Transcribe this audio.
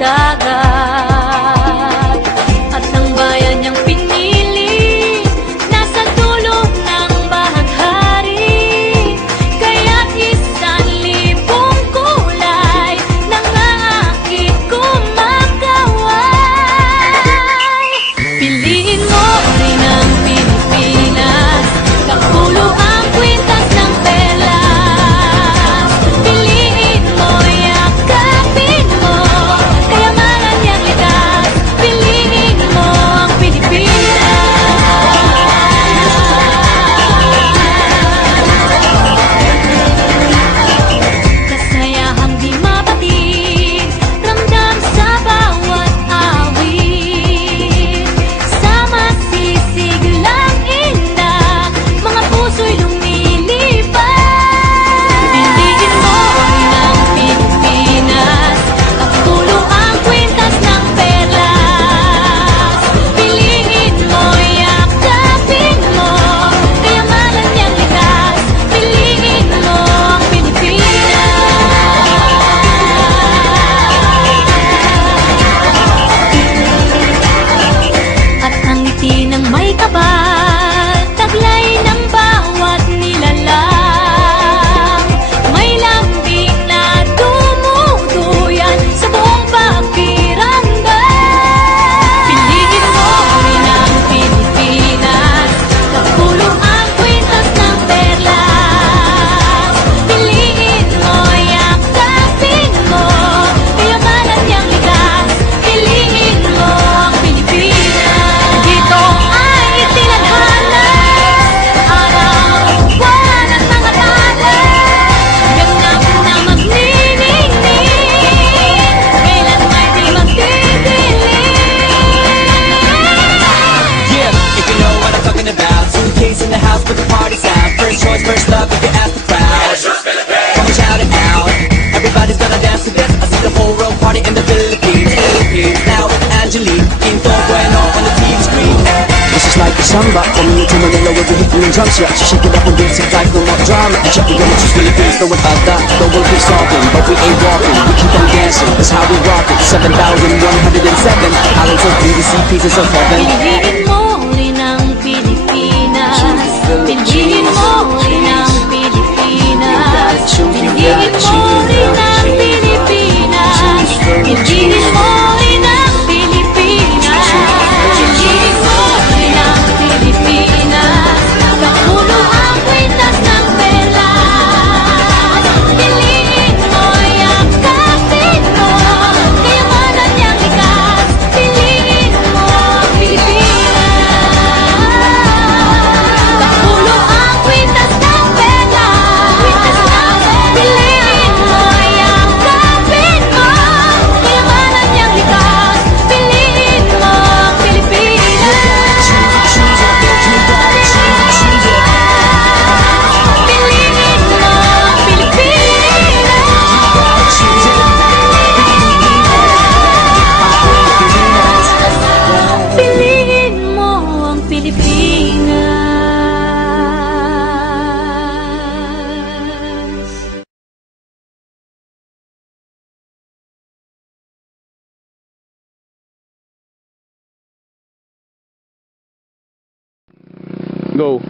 dagat. At ang bayan niyang pinili nasa dulo ng bahaghari. Kaya't 1,000 kulay nangaakit kumakaway. Piliin mo rin ang Pilipinas, kapulo ang kwintas ng perlas. Piliin mo, yakapin mo, kayamanan niyang likas. Piliin mo ang Pilipinas. Kasayahang di mabatid, ramdam sa bawat awit. Sama sisiglang inda, mga puso'y lumilipad. Piliin mo rin ang Pilipinas, kapulo ang kwintas ng perlas. Piliin mo, yakapin mo, kayamanan niyang likas. Piliin mo ang Pilipinas. At ang ngiti ng may kapal, taglay ng bawat nilalang. May lambing na dumuduyan sa buong pakiramdam. Piliin mo rin ang Pilipinas, kapulo ang kwintas ng perlas. Piliin mo, yakapin mo, kayamanan niyang likas. Piliin mo ang Pilipinas. Dito ay itinadhana, araw, buwan at mga talas. Ganap na magniningning, kailan may di magdidilim. Yeah, if you know what I'm talking about. Suitcase in the house, but the party's out. First choice, first love, if you ask the crowd. Come and shout it out. Everybody's gonna dance to this. I see the whole world party in the Philippines. Now with Angelique, Quinto Bueno on the TV screen. This is like a samba, coming into Manila with the hitting and drums. Yeah, she shake it up and dance it like no more drama. And check it out, she's Philippines, know about that. The world keeps talking, but we ain't walking. We keep on dancing, that's how we rock it. 7,107 islands of BBC, pieces of heaven. Piliin mo rin ang Pilipinas. Piliin mo rin ang Pilipinas. Piliin mo rin ang Pilipinas. Piliin mo rin ang Pilipinas. Piliin mo rin ang Pilipinas, kapulo ang kwintas ng perlas. Piliin mo, yakapin mo, kayamanan niyang likas. Piliin mo ang Pilipinas, kapulo ang kwintas ng perlas. Piliin mo, yakapin mo, kayamanan niyang likas. Piliin mo ang Pilipinas. Piliin mo ang Pilipinas. Piliin mo ang Pilipinas. Go.